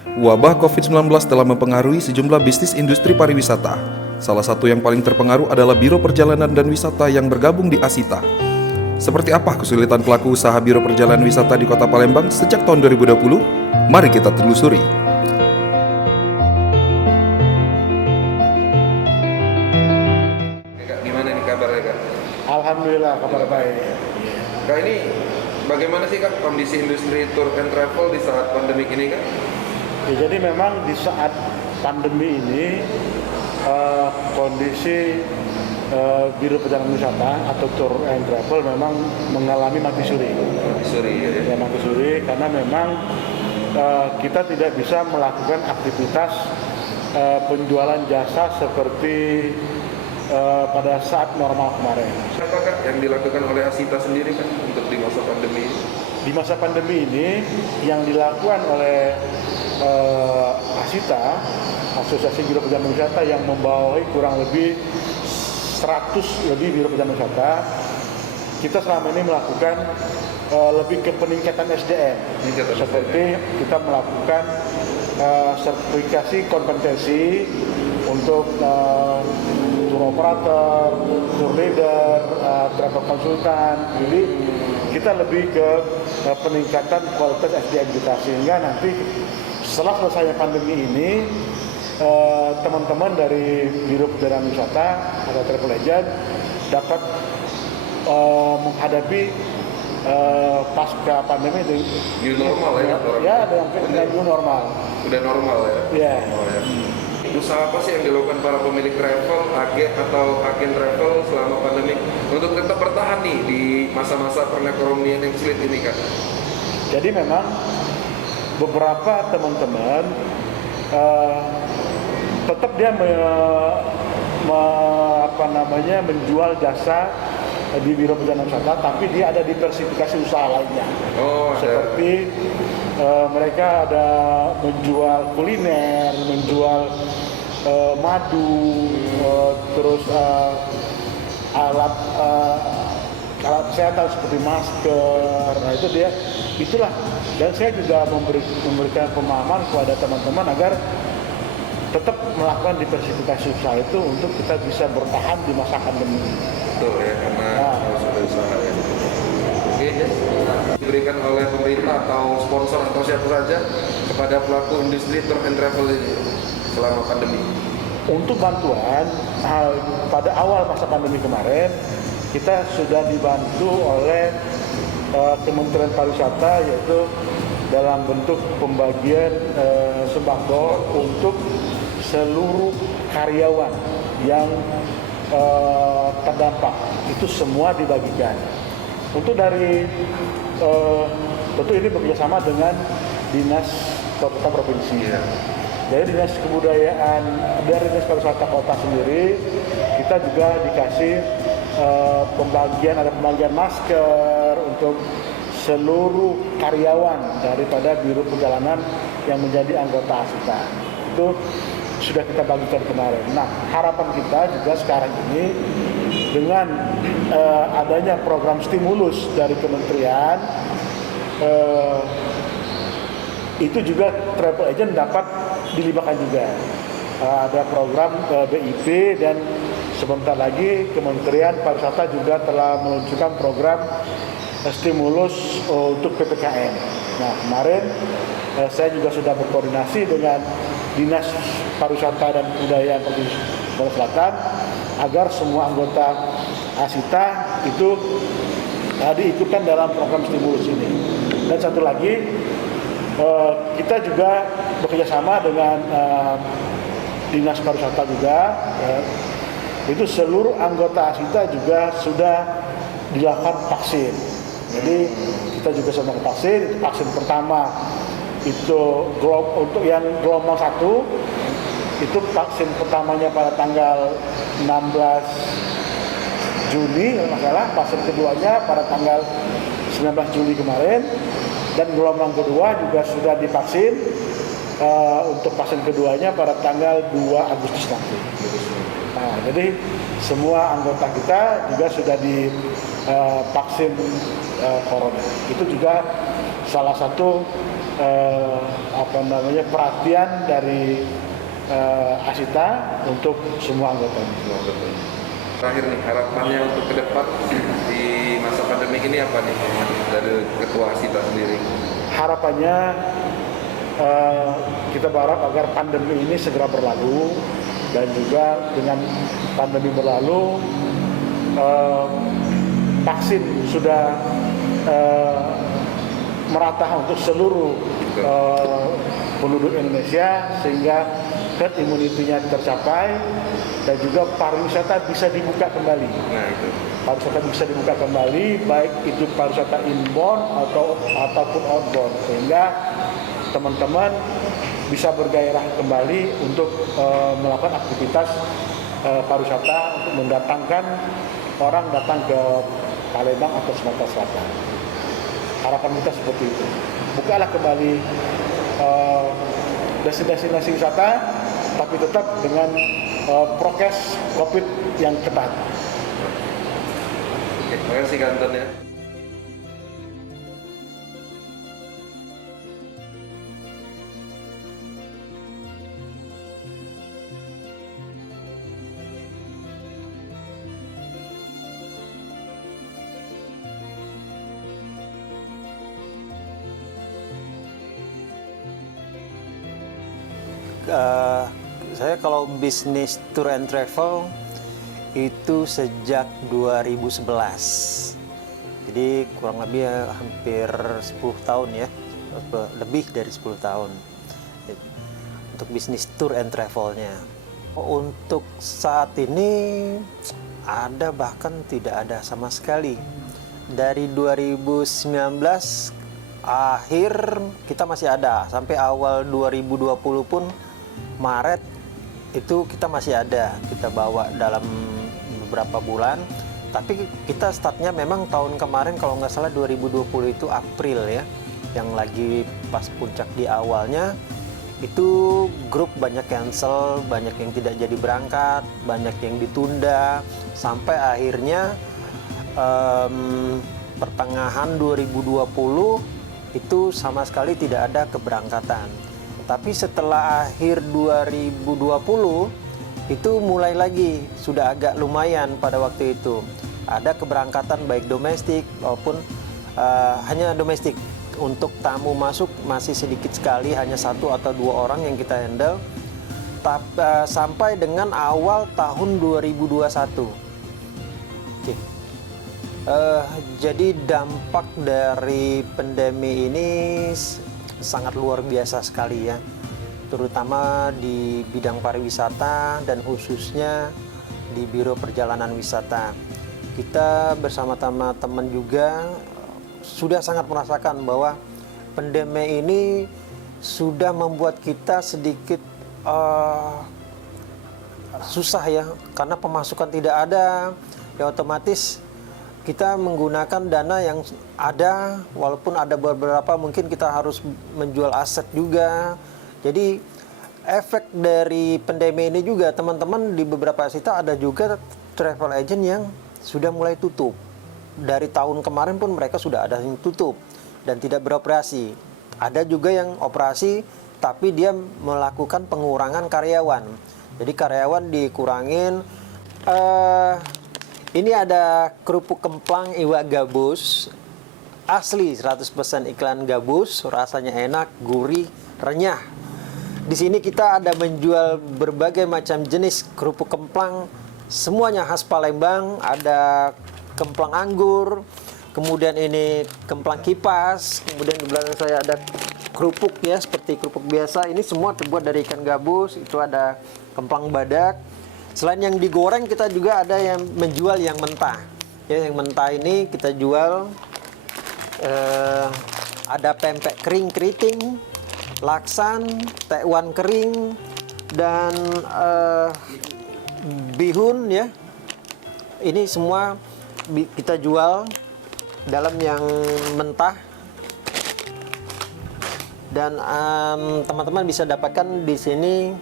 Wabah COVID-19 telah mempengaruhi sejumlah bisnis industri pariwisata. Salah satu yang paling terpengaruh adalah Biro Perjalanan dan Wisata yang bergabung di Asita. Seperti apa kesulitan pelaku usaha Biro Perjalanan Wisata di Kota Palembang sejak tahun 2020? Mari kita telusuri. Kak, gimana nih kabarnya, Kak? Alhamdulillah kabar baik. Kak, ini bagaimana sih, Kak, kondisi industri tour and travel di saat pandemi ini, Kak? Ya, jadi memang di saat pandemi ini kondisi Biro Perjalanan Wisata atau Tour and Travel memang mengalami mati suri. Mati suri ya. Ya, mati suri karena memang kita tidak bisa melakukan aktivitas penjualan jasa seperti pada saat normal kemarin. Apa, Kak, yang dilakukan oleh Asita sendiri, Kak, untuk di masa pandemi ini? Di masa pandemi ini yang dilakukan oleh Asita, Asosiasi Biro Perjalanan Wisata yang membawahi kurang lebih 100 lebih Biro Perjalanan Wisata, kita selama ini melakukan lebih ke peningkatan SDM. Seperti kita melakukan sertifikasi kompetensi untuk tour operator, tour leader, travel konsultan. Jadi kita lebih ke peningkatan kualitas SDM kita, sehingga nanti setelah selesainya pandemi ini teman-teman dari Biro Perjalanan Wisata atau travel agent dapat menghadapi pasca pandemi itu New normal ya, Kak? ya dengan new normal. Udah normal ya? Ya. Oh, ya. Usaha apa sih yang dilakukan para pemilik travel, agen atau agen travel selama pandemi untuk tetap bertahan nih di masa-masa perekonomian yang sulit ini, Kak? Jadi memang beberapa teman-teman tetap dia menjual jasa di Biro Perjalanan Wisata, tapi dia ada diversifikasi usaha lainnya. Oh, seperti mereka ada menjual kuliner, menjual madu, terus alat kesehatan seperti masker. Nah itu dia, itulah. Dan saya juga memberikan pemahaman kepada teman-teman agar tetap melakukan diversifikasi usaha itu untuk kita bisa bertahan di masa pandemi. betul ya, karena harus ada usaha ya. Oke, diberikan oleh pemerintah atau sponsor atau siapa saja kepada pelaku industri tour and travel ini selama pandemi. Untuk bantuan pada awal masa pandemi kemarin kita sudah dibantu oleh Kementerian Pariwisata, yaitu dalam bentuk pembagian sembako untuk seluruh karyawan yang terdampak, itu semua dibagikan. Untuk dari tentu ini bekerjasama dengan Dinas Kota Provinsi. Yeah. Jadi Dinas Kebudayaan dari Dinas Pariwisata Kota sendiri, kita juga dikasih ada pembagian masker untuk seluruh karyawan daripada Biro Perjalanan yang menjadi anggota Asita. Itu sudah kita bagikan kemarin. Nah, harapan kita juga sekarang ini dengan adanya program stimulus dari kementerian, itu juga travel agent dapat dilibatkan juga. Ada program BIP dan sebentar lagi Kementerian Pariwisata juga telah meluncurkan program stimulus untuk PPKM. Nah, kemarin saya juga sudah berkoordinasi dengan Dinas Pariwisata dan Kebudayaan Provinsi Sulawesi Selatan agar semua anggota Asita itu diikutkan dalam program stimulus ini. Dan satu lagi, kita juga bekerjasama dengan Dinas Pariwisata juga. Itu seluruh anggota Asita juga sudah dilakukan vaksin. Jadi kita juga sudah melakukan vaksin. Vaksin pertama itu untuk yang gelombang 1 itu vaksin pertamanya pada tanggal 16 Juni kalau nggak salah, vaksin keduanya pada tanggal 19 Juli kemarin, dan gelombang kedua juga sudah divaksin untuk vaksin keduanya pada tanggal 2 Agustus nanti. Nah, jadi semua anggota kita juga sudah divaksin corona. Itu juga salah satu perhatian dari Asita untuk semua anggotanya. Terakhir nih, harapannya untuk ke depan di masa pandemi ini apa nih dari Ketua Asita sendiri? Harapannya kita berharap agar pandemi ini segera berlalu, dan juga dengan pandemi berlalu vaksin sudah merata untuk seluruh penduduk Indonesia, sehingga herd immunity-nya tercapai dan juga pariwisata bisa dibuka kembali. Nah, itu. Pariwisata bisa dibuka kembali, baik itu pariwisata inbound ataupun outbound, sehingga teman-teman bisa bergairah kembali untuk melakukan aktivitas pariwisata untuk mendatangkan orang datang ke Palembang atau Sumatera Selatan. Harapan kita seperti itu. Bukalah kembali destinasi wisata, tapi tetap dengan prokes COVID yang ketat. Oke, terima kasih Kanton ya. Saya kalau bisnis tour and travel itu sejak 2011. Jadi kurang lebih hampir 10 tahun ya, lebih dari 10 tahun untuk bisnis tour and travelnya. Untuk saat ini ada, bahkan tidak ada sama sekali. Dari 2019 akhir kita masih ada, sampai awal 2020 pun Maret itu kita masih ada, kita bawa dalam beberapa bulan. Tapi kita startnya memang tahun kemarin, kalau nggak salah 2020 itu April ya, yang lagi pas puncak di awalnya. Itu grup banyak cancel, banyak yang tidak jadi berangkat, banyak yang ditunda, sampai akhirnya pertengahan 2020 itu sama sekali tidak ada keberangkatan. Tapi setelah akhir 2020 itu mulai lagi, sudah agak lumayan pada waktu itu. Ada keberangkatan baik domestik maupun hanya domestik. Untuk tamu masuk masih sedikit sekali, hanya 1 atau 2 orang yang kita handle. Sampai dengan awal tahun 2021. Oke. Jadi dampak dari pandemi ini sangat luar biasa sekali ya, terutama di bidang pariwisata dan khususnya di Biro Perjalanan Wisata. Kita bersama teman juga sudah sangat merasakan bahwa pandemi ini sudah membuat kita sedikit susah ya, karena pemasukan tidak ada, ya otomatis kita menggunakan dana yang ada, walaupun ada beberapa mungkin kita harus menjual aset juga. Jadi efek dari pandemi ini juga, teman-teman di beberapa Asita ada juga travel agent yang sudah mulai tutup. Dari tahun kemarin pun mereka sudah ada yang tutup dan tidak beroperasi. Ada juga yang operasi tapi dia melakukan pengurangan karyawan. Jadi karyawan dikurangin. Ini ada kerupuk kemplang iwak gabus, asli 100% iklan gabus, rasanya enak, gurih, renyah. Di sini kita ada menjual berbagai macam jenis kerupuk kemplang, semuanya khas Palembang. Ada kemplang anggur, kemudian ini kemplang kipas, kemudian di belakang saya ada kerupuk ya, seperti kerupuk biasa. Ini semua terbuat dari ikan gabus. Itu ada kemplang badak. Selain yang digoreng, kita juga ada yang menjual yang mentah. Ya, yang mentah ini kita jual ada pempek kering keriting, laksan, tekwan kering, dan bihun ya. Ini semua kita jual dalam yang mentah. Dan teman-teman bisa dapatkan di sini.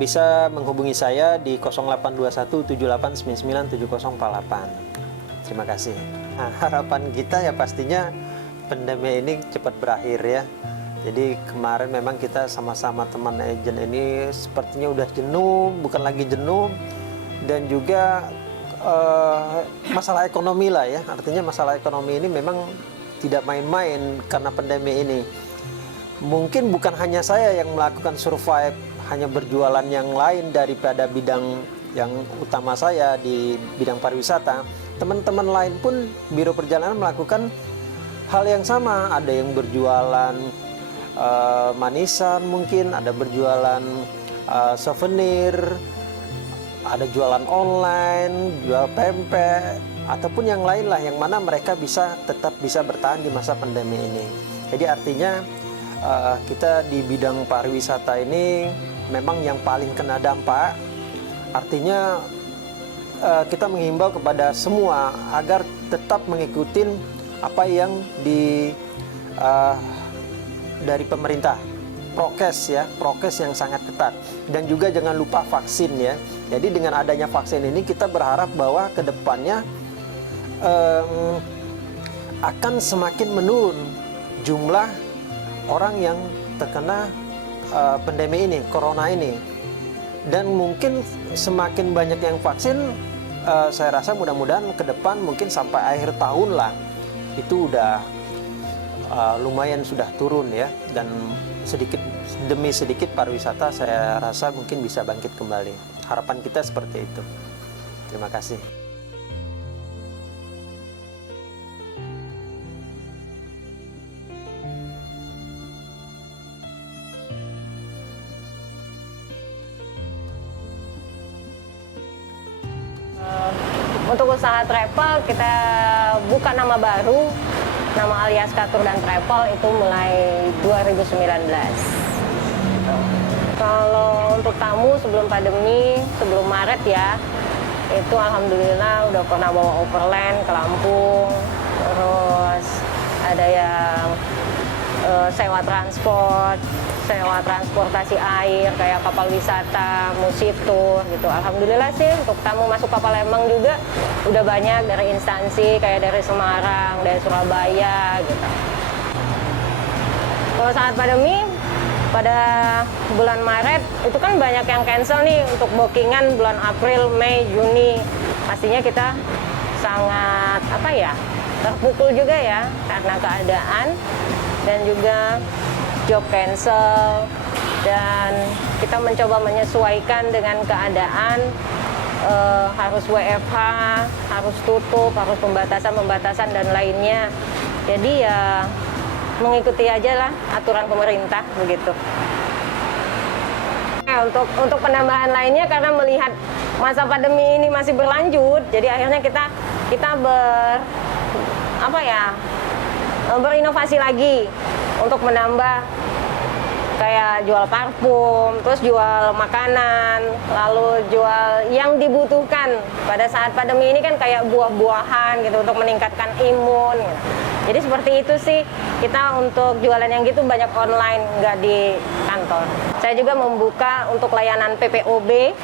Bisa menghubungi saya di 082178997048. Terima kasih. Nah, harapan kita ya pastinya pandemi ini cepat berakhir ya. Jadi kemarin memang kita sama-sama teman agent ini sepertinya udah jenuh, bukan lagi jenuh, dan juga masalah ekonomi lah ya. Artinya masalah ekonomi ini memang tidak main-main karena pandemi ini. Mungkin bukan hanya saya yang melakukan survive, hanya berjualan yang lain daripada bidang yang utama saya di bidang pariwisata. Teman-teman lain pun biro perjalanan melakukan hal yang sama. Ada yang berjualan manisan mungkin, ada berjualan souvenir, ada jualan online, jual pempek, ataupun yang lain lah, yang mana mereka tetap bisa bertahan di masa pandemi ini. Jadi artinya kita di bidang pariwisata ini memang yang paling kena dampak. Artinya kita menghimbau kepada semua agar tetap mengikuti apa yang dari pemerintah, prokes yang sangat ketat, dan juga jangan lupa vaksin ya. Jadi dengan adanya vaksin ini kita berharap bahwa kedepannya akan semakin menurun jumlah orang yang terkena pandemi ini, corona ini, dan mungkin semakin banyak yang vaksin, saya rasa mudah-mudahan ke depan mungkin sampai akhir tahun lah itu udah lumayan sudah turun ya, dan sedikit demi sedikit pariwisata saya rasa mungkin bisa bangkit kembali. Harapan kita seperti itu. Terima kasih. Untuk usaha travel kita buka nama baru, nama alias Catur dan Travel itu mulai 2019. Kalau untuk tamu sebelum pandemi, sebelum Maret ya, itu alhamdulillah udah pernah bawa overland ke Lampung, terus ada yang sewa transportasi air kayak kapal wisata, musitur gitu. Alhamdulillah sih untuk tamu masuk kapal Lembang juga udah banyak dari instansi kayak dari Semarang, dari Surabaya gitu. Kalau saat pandemi pada bulan Maret itu kan banyak yang cancel nih untuk bookingan bulan April, Mei, Juni. Pastinya kita sangat terpukul juga ya karena keadaan, dan juga job cancel, dan kita mencoba menyesuaikan dengan keadaan, harus WFH, harus tutup, harus pembatasan dan lainnya. Jadi ya mengikuti aja lah aturan pemerintah begitu. Untuk penambahan lainnya, karena melihat masa pandemi ini masih berlanjut, jadi akhirnya kita berinovasi lagi untuk menambah kayak jual parfum, terus jual makanan, lalu jual yang dibutuhkan pada saat pandemi ini kan kayak buah-buahan gitu untuk meningkatkan imun gitu. Jadi seperti itu sih, kita untuk jualan yang gitu banyak online, nggak di kantor. Saya juga membuka untuk layanan PPOB,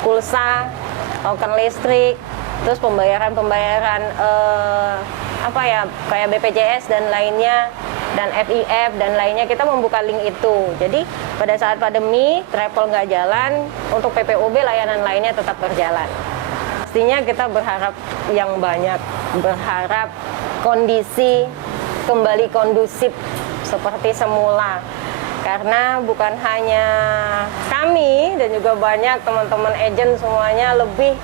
pulsa, token listrik, terus pembayaran kayak BPJS dan lainnya, dan FIF dan lainnya, kita membuka link itu. Jadi pada saat pandemi travel nggak jalan, untuk PPOB layanan lainnya tetap berjalan. Pastinya kita berharap yang banyak, berharap kondisi kembali kondusif seperti semula. Karena bukan hanya kami dan juga banyak teman-teman agent semuanya lebih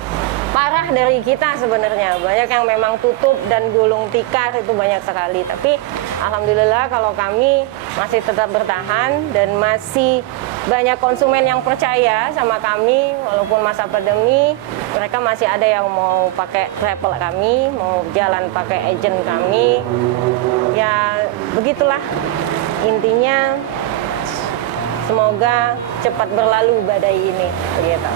parah dari kita sebenarnya. Banyak yang memang tutup dan gulung tikar itu banyak sekali. Tapi alhamdulillah kalau kami masih tetap bertahan dan masih banyak konsumen yang percaya sama kami walaupun masa pandemi. Mereka masih ada yang mau pakai travel kami, mau jalan pakai agent kami. Ya begitulah intinya. Semoga cepat berlalu badai ini, begitu.